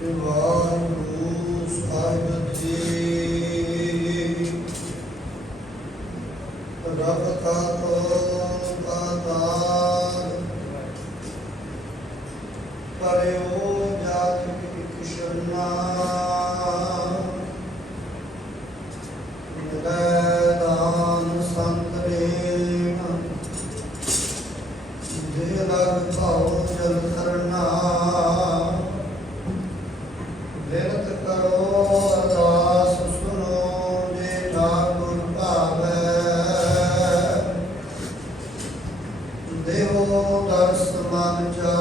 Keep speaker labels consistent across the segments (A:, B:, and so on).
A: ਵਾਹਿਗੁਰੂ ਸਾਹਿਬ ਜੀ ਰੱਬ ਕਾ ਤੋਂ ਦਾਤਾ Brahmacharya.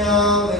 A: 呀，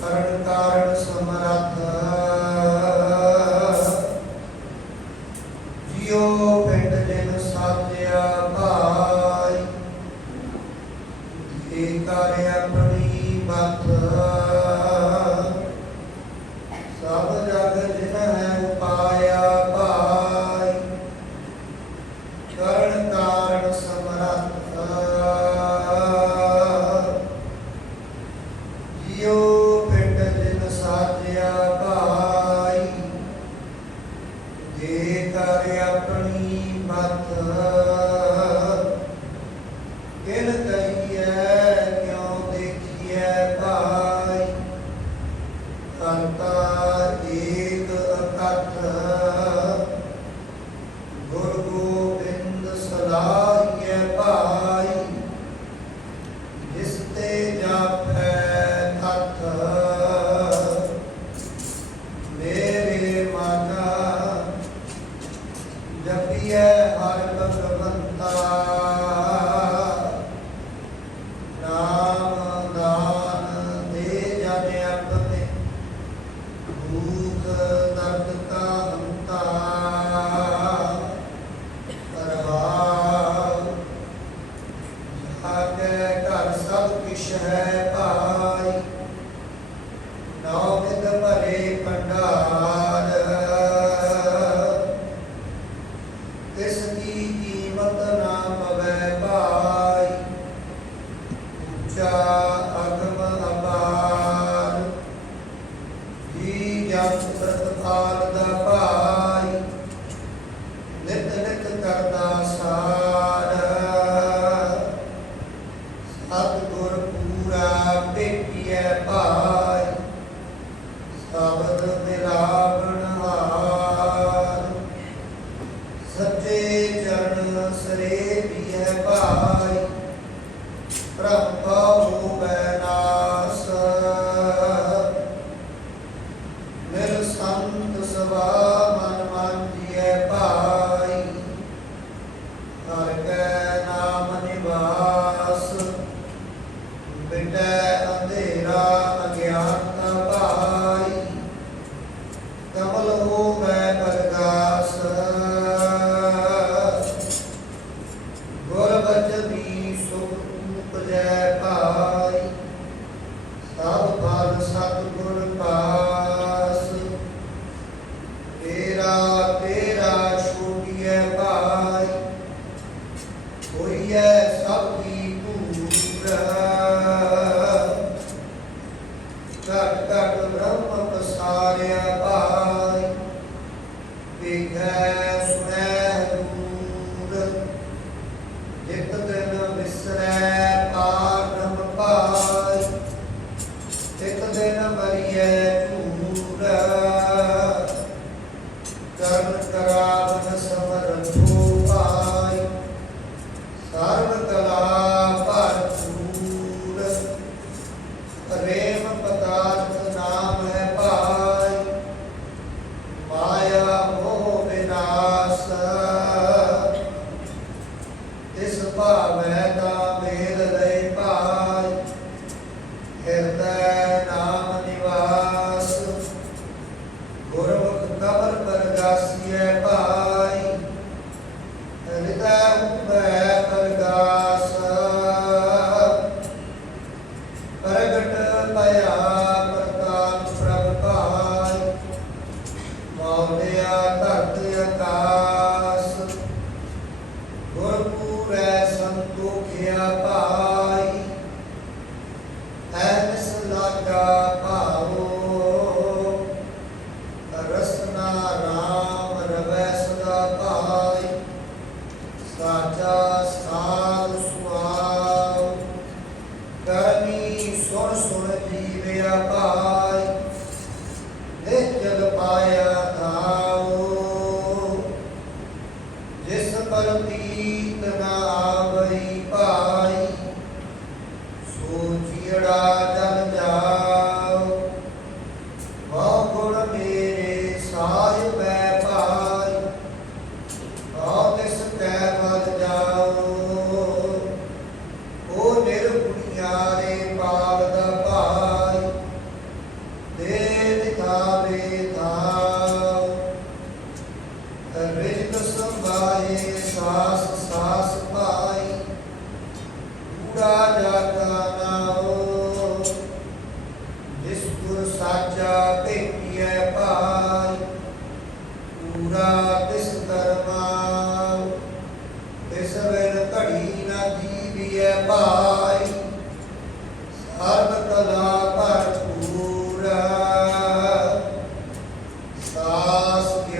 A: ਸਰਣ ਕਾਰਣ ਸਮਰੱਥ। Amén. ਭਾਈ। ਐਸ ਲਾਗਾ ਭਾਉ ਰਸਨਾ ਰਾਮ ਰਵੈ ਸਦਾ ਭਾਈ। ਸਾਚਾ ਸਾਧ ਕਰਨੀ ਸੁਣ ਸੁਣ ਜੀਵਿਆ ਭਾਈ। ਨਿਤ ਪਾਇਆ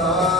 A: 감사